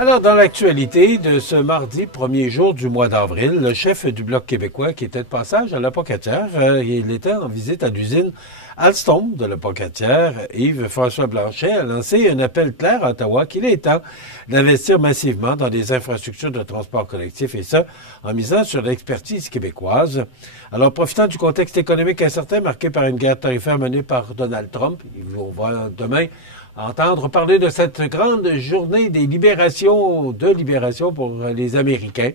Alors, dans l'actualité de ce mardi, premier jour du mois d'avril, le chef du Bloc québécois, qui était de passage à la Pocatière, il était en visite à l'usine Alstom de la Pocatière, Yves-François Blanchet a lancé un appel clair à Ottawa qu'il est temps d'investir massivement dans des infrastructures de transport collectif, et ça, en misant sur l'expertise québécoise. Alors, profitant du contexte économique incertain marqué par une guerre tarifaire menée par Donald Trump, on va demain entendre parler de cette grande journée des libérations, de libération pour les Américains.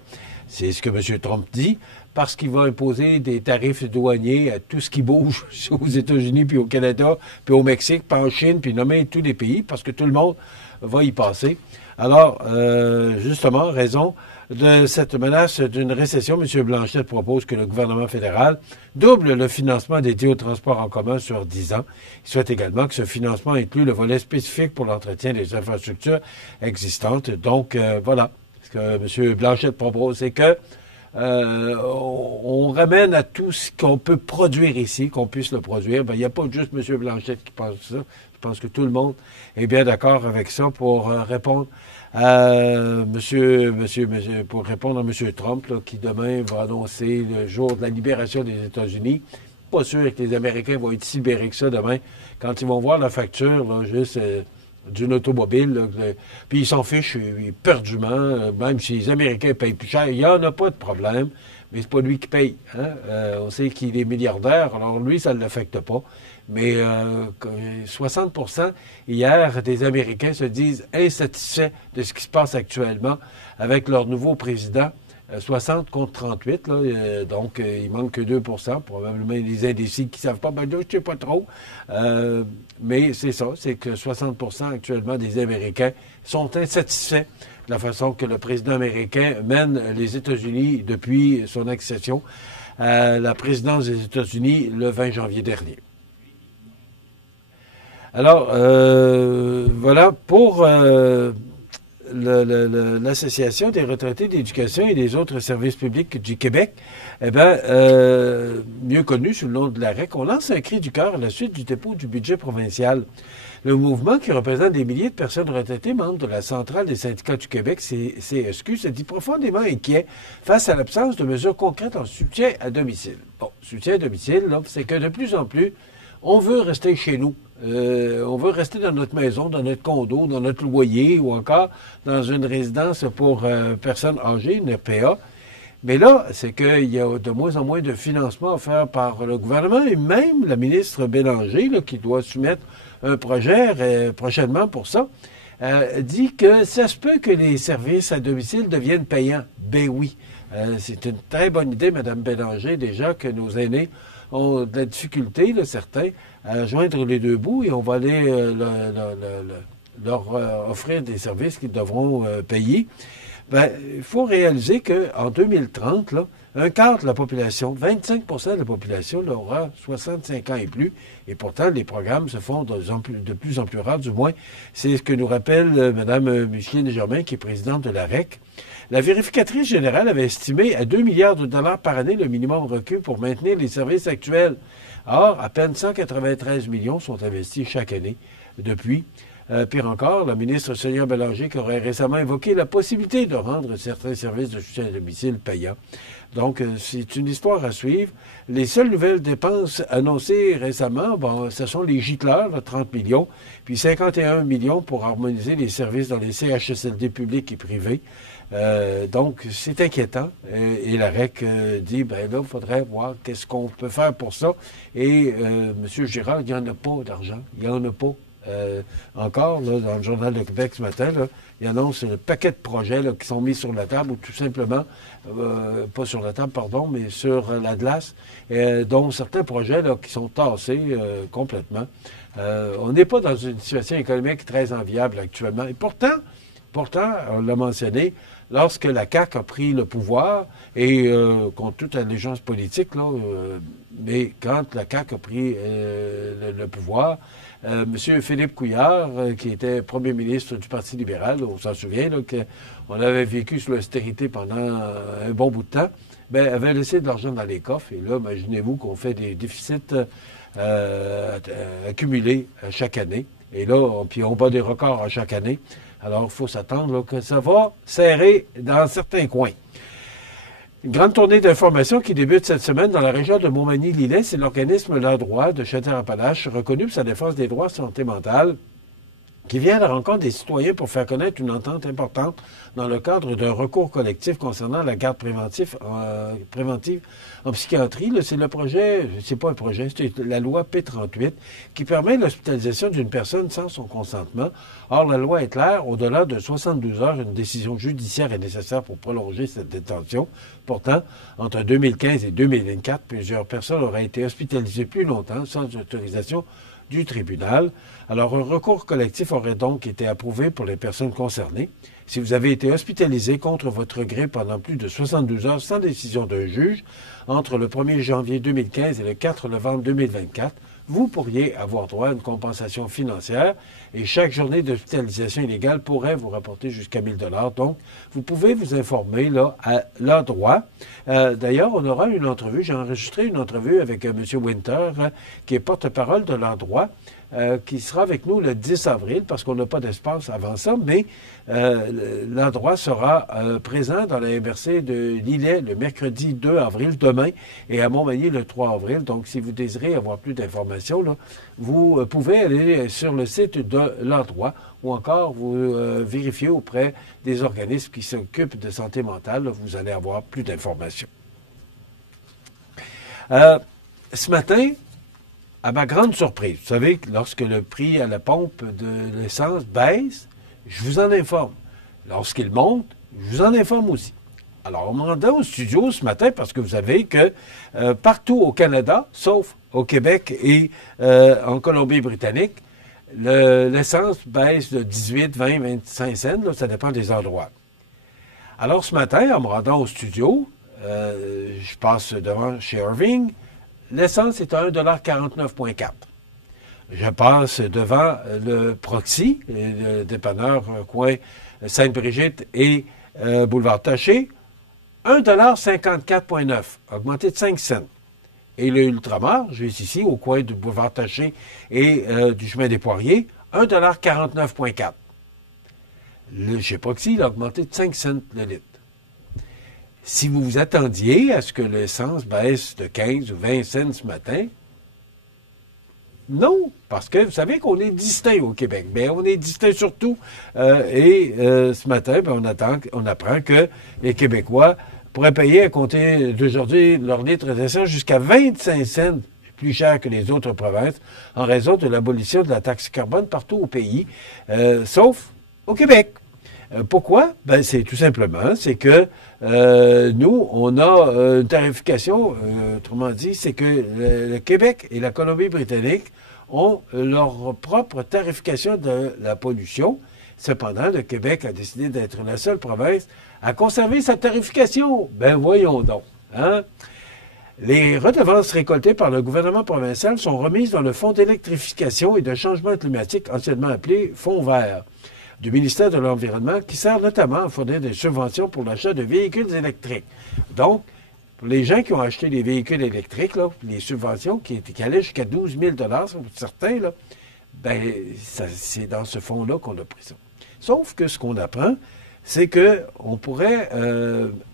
C'est ce que M. Trump dit, parce qu'il va imposer des tarifs douaniers à tout ce qui bouge aux États-Unis, puis au Canada, puis au Mexique, puis en Chine, puis nommer tous les pays, parce que tout le monde va y passer. Alors, justement, raison de cette menace d'une récession, M. Blanchet propose que le gouvernement fédéral double le financement dédié au transport en commun sur 10 ans. Il souhaite également que ce financement inclue le volet spécifique pour l'entretien des infrastructures existantes. Donc, voilà. Ce que M. Blanchet propose, c'est que on ramène à tout ce qu'on peut produire ici, qu'on puisse le produire. Ben, il n'y a pas juste M. Blanchet qui pense ça. Je pense que tout le monde est bien d'accord avec ça pour répondre à pour répondre à M. Trump, là, qui demain va annoncer le jour de la libération des États-Unis. Pas sûr que les Américains vont être si libérés que ça demain, quand ils vont voir la facture, là, juste d'une automobile, là, puis ils s'en fichent éperdument, même si les Américains payent plus cher, il n'y en a pas de problème, mais c'est pas lui qui paye. Hein? On sait qu'il est milliardaire, alors lui, ça ne l'affecte pas. Mais 60% hier des Américains se disent insatisfaits de ce qui se passe actuellement avec leur nouveau président. 60 contre 38, là, donc il manque que 2 probablement les indécis qui ne savent pas, ben là, je ne sais pas trop. Mais c'est ça, c'est que 60 actuellement des Américains sont insatisfaits de la façon que le président américain mène les États-Unis depuis son accession à la présidence des États-Unis le 20 janvier dernier. Alors, voilà, pour l'Association des retraités d'éducation et des autres services publics du Québec, eh bien, mieux connu sous le nom de l'AREC, on lance un cri du cœur à la suite du dépôt du budget provincial. Le mouvement, qui représente des milliers de personnes retraitées, membres de la Centrale des syndicats du Québec, CSQ, se dit profondément inquiet face à l'absence de mesures concrètes en soutien à domicile. Bon, soutien à domicile, là, c'est que de plus en plus, on veut rester chez nous. On veut rester dans notre maison, dans notre condo, dans notre loyer ou encore dans une résidence pour personnes âgées, une RPA. Mais là, c'est qu'il y a de moins en moins de financement offert par le gouvernement et même la ministre Bélanger, là, qui doit soumettre un projet prochainement pour ça, dit que ça se peut que les services à domicile deviennent payants. Ben oui, c'est une très bonne idée, Mme Bélanger, déjà que nos aînés ont de la difficulté, là, certains, à joindre les deux bouts et on va aller leur offrir des services qu'ils devront payer. Ben, il faut réaliser qu'en 2030, là, un quart de la population, 25 de la population, là, aura 65 ans et plus. Et pourtant, les programmes se font de plus en plus rares, du moins. C'est ce que nous rappelle Mme Micheline Germain, qui est présidente de l'AREC. La vérificatrice générale avait estimé à 2 milliards de dollars par année le minimum requis pour maintenir les services actuels. Or, à peine 193 millions sont investis chaque année depuis. Pire encore, la ministre Sonia Bélanger qui aurait récemment évoqué la possibilité de rendre certains services de soutien à domicile payants. Donc, c'est une histoire à suivre. Les seules nouvelles dépenses annoncées récemment, bon, ce sont les gicleurs, là, 30 millions, puis 51 millions pour harmoniser les services dans les CHSLD publics et privés. Donc, c'est inquiétant. Et la REC dit, ben là, il faudrait voir qu'est-ce qu'on peut faire pour ça. Et M. Girard, il n'y en a pas d'argent. Il n'y en a pas. Encore, là, dans le Journal de Québec ce matin, là, il annonce un paquet de projets là, qui sont mis sur la table, ou tout simplement, pas sur la table, pardon, mais sur la glace, dont certains projets là, qui sont tassés complètement. On n'est pas dans une situation économique très enviable actuellement. Et pourtant, on l'a mentionné, lorsque la CAQ a pris le pouvoir, et contre toute allégeance politique, là, mais quand la CAQ a pris le pouvoir, M. Philippe Couillard, qui était premier ministre du Parti libéral, on s'en souvient, qu'on avait vécu sous l'austérité pendant un bon bout de temps, ben, avait laissé de l'argent dans les coffres. Et là, imaginez-vous qu'on fait des déficits accumulés chaque année. Et là, puis on bat des records à chaque année. Alors, il faut s'attendre là, que ça va serrer dans certains coins. Une grande tournée d'information qui débute cette semaine dans la région de Montmagny-Lillet. C'est l'organisme La Droit de Chaudière-Appalaches, reconnu pour sa défense des droits de santé mentale, qui vient à la rencontre des citoyens pour faire connaître une entente importante dans le cadre d'un recours collectif concernant la garde préventive en psychiatrie. C'est le projet, c'est pas un projet, c'est la loi P38 qui permet l'hospitalisation d'une personne sans son consentement. Or, la loi est claire, au-delà de 72 heures, une décision judiciaire est nécessaire pour prolonger cette détention. Pourtant, entre 2015 et 2024, plusieurs personnes auraient été hospitalisées plus longtemps sans autorisation du tribunal. Alors, un recours collectif aurait donc été approuvé pour les personnes concernées. Si vous avez été hospitalisé contre votre gré pendant plus de 72 heures sans décision d'un juge, entre le 1er janvier 2015 et le 4 novembre 2024, vous pourriez avoir droit à une compensation financière et chaque journée d'hospitalisation illégale pourrait vous rapporter jusqu'à 1 000 $. Donc, vous pouvez vous informer là à La Droit. D'ailleurs, on aura une entrevue. J'ai enregistré une entrevue avec M. Winter, qui est porte-parole de La Droit, qui sera avec nous le 10 avril, parce qu'on n'a pas d'espace avant ça, mais La Droit sera présent dans la MRC de Lillet le mercredi 2 avril, demain, et à Montmagny le 3 avril. Donc, si vous désirez avoir plus d'informations, là, vous pouvez aller sur le site de La Droit ou encore vous vérifier auprès des organismes qui s'occupent de santé mentale. Là, vous allez avoir plus d'informations. Ce matin, à ma grande surprise, vous savez que lorsque le prix à la pompe de l'essence baisse, je vous en informe. Lorsqu'il monte, je vous en informe aussi. Alors, on me rendait au studio ce matin parce que vous savez que partout au Canada, sauf au Québec et en Colombie-Britannique, l'essence baisse de 18, 20, 25 cents. Là, ça dépend des endroits. Alors, ce matin, en me rendant au studio, je passe devant chez Irving. L'essence est à 1,49,4 $. Je passe devant le Proxy, le dépanneur coin Sainte-Brigitte et boulevard Taché, 1,54,9 $, augmenté de 5 cents. Et le Ultramar, je suis ici, au coin du boulevard Taché et du chemin des Poiriers, 1,49,4 $. Chez Proxy, il a augmenté de 5 cents le litre. Si vous vous attendiez à ce que l'essence baisse de 15 ou 20 cents ce matin, non, parce que vous savez qu'on est distinct au Québec. Mais on est distinct surtout. Ce matin, on apprend que les Québécois pourraient payer à compter d'aujourd'hui leur litre d'essence jusqu'à 25 cents plus cher que les autres provinces en raison de l'abolition de la taxe carbone partout au pays, sauf au Québec. Pourquoi? Ben, c'est tout simplement, c'est que nous, on a une tarification, autrement dit, c'est que le Québec et la Colombie-Britannique ont leur propre tarification de la pollution. Cependant, le Québec a décidé d'être la seule province à conserver sa tarification. Ben voyons donc. Hein? Les redevances récoltées par le gouvernement provincial sont remises dans le Fonds d'électrification et de changement climatique, anciennement appelé Fonds vert, du ministère de l'Environnement, qui sert notamment à fournir des subventions pour l'achat de véhicules électriques. Donc, pour les gens qui ont acheté des véhicules électriques, là, les subventions qui allaient jusqu'à 12 000 $ pour certains, là, ben, c'est dans ce fonds-là qu'on a pris ça. Sauf que ce qu'on apprend, c'est qu'on pourrait,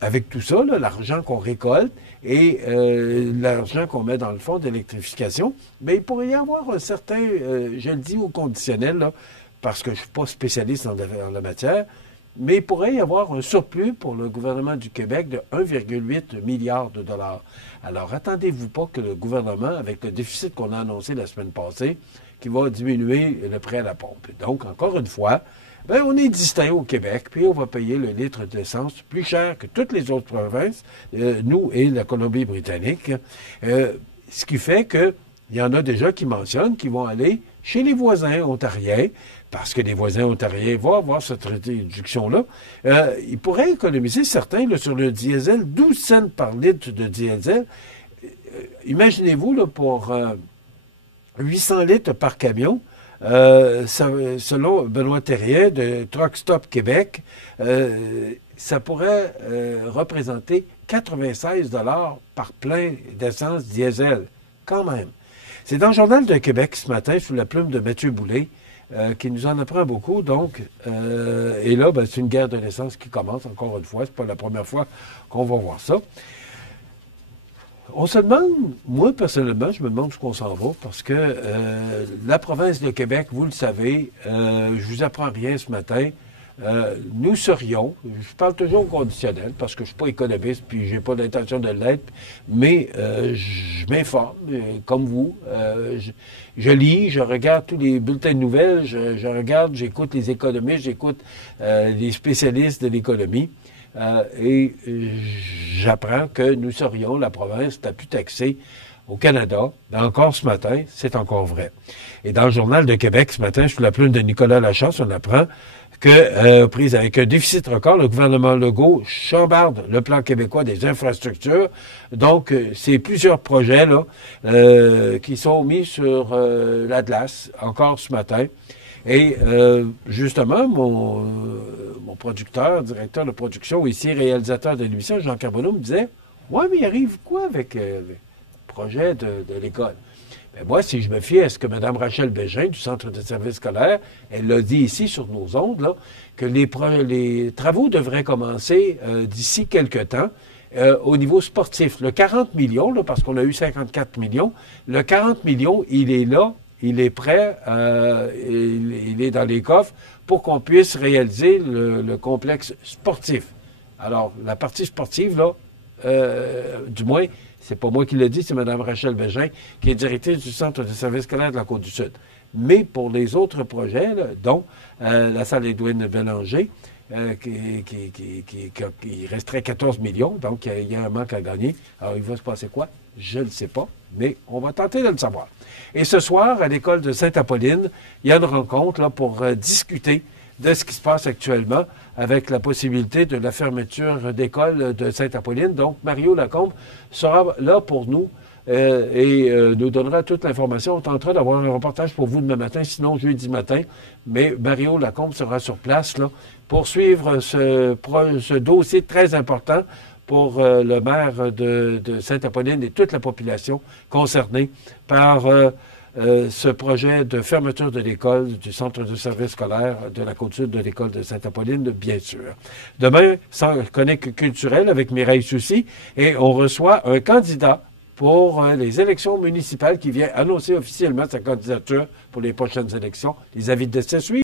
avec tout ça, l'argent qu'on récolte et l'argent qu'on met dans le fonds d'électrification, bien, il pourrait y avoir un certain, je le dis au conditionnel, là, parce que je ne suis pas spécialiste en la matière, mais il pourrait y avoir un surplus pour le gouvernement du Québec de 1,8 milliard de dollars. Alors, attendez-vous pas que le gouvernement, avec le déficit qu'on a annoncé la semaine passée, qui va diminuer le prêt à la pompe. Donc, encore une fois, ben, on est distinct au Québec, puis on va payer le litre d'essence plus cher que toutes les autres provinces, nous et la Colombie-Britannique, ce qui fait qu'il y en a déjà qui mentionnent qu'ils vont aller chez les voisins ontariens, parce que les voisins ontariens vont avoir cette réduction-là, ils pourraient économiser certains là, sur le diesel, 12 cents par litre de diesel. Imaginez-vous, là, pour 800 litres par camion, selon Benoît Thérien de Truck Stop Québec, ça pourrait représenter 96 $ par plein d'essence diesel, quand même. C'est dans le Journal de Québec ce matin, sous la plume de Mathieu Boulay. qui nous en apprend beaucoup. Donc, et là, ben, c'est une guerre de l'essence qui commence, encore une fois. C'est pas la première fois qu'on va voir ça. On se demande, moi personnellement, je me demande où qu'on s'en va, parce que la province de Québec, vous le savez, je vous apprends rien ce matin, nous serions, je parle toujours au conditionnel, parce que je suis pas économiste, puis j'ai pas l'intention de l'être, mais je m'informe, comme vous, je lis, je regarde tous les bulletins de nouvelles, je regarde, j'écoute les économistes, j'écoute les spécialistes de l'économie, et j'apprends que nous serions la province la plus taxée au Canada. Encore ce matin, c'est encore vrai. Et dans le Journal de Québec, ce matin, sous la plume de Nicolas Lachance, on apprend que, prise avec un déficit record, le gouvernement Legault chambarde le plan québécois des infrastructures. Donc, c'est plusieurs projets là qui sont mis sur l'Atlas, encore ce matin. Et justement, mon producteur, directeur de production, ici réalisateur de l'émission, Jean Carbonneau, me disait « Ouais, mais il arrive quoi avec le projet de l'école? » Ben moi, si je me fie à ce que Mme Rachel Bégin, du Centre de services scolaires, elle l'a dit ici sur nos ondes, là, que les travaux devraient commencer d'ici quelques temps au niveau sportif. Le 40 millions, là, parce qu'on a eu 54 millions, le 40 millions, il est là, il est prêt, il est dans les coffres pour qu'on puisse réaliser le complexe sportif. Alors, la partie sportive, là, du moins, c'est pas moi qui l'ai dit, c'est Mme Rachel Bégin, qui est directrice du Centre de services scolaires de la Côte-du-Sud. Mais pour les autres projets, là, dont la salle Édouine Bélanger, qui resterait 14 millions, donc il y a un manque à gagner. Alors, il va se passer quoi? Je ne sais pas, mais on va tenter de le savoir. Et ce soir, à l'école de Sainte-Apolline, il y a une rencontre là, pour discuter de ce qui se passe actuellement avec la possibilité de la fermeture d'école de Sainte-Apolline. Donc, Mario Lacombe sera là pour nous et nous donnera toute l'information. On tentera d'avoir un reportage pour vous demain matin, sinon jeudi matin. Mais Mario Lacombe sera sur place là, pour suivre ce dossier très important pour le maire de Sainte-Apolline et toute la population concernée par ce projet de fermeture de l'école, du centre de services scolaires de la Côte-Sud de l'école de Sainte-Apolline, bien sûr. Demain, sans chronique culturelle avec Mireille Soucy, et on reçoit un candidat pour les élections municipales qui vient annoncer officiellement sa candidature pour les prochaines élections. Les avis de décès suivent.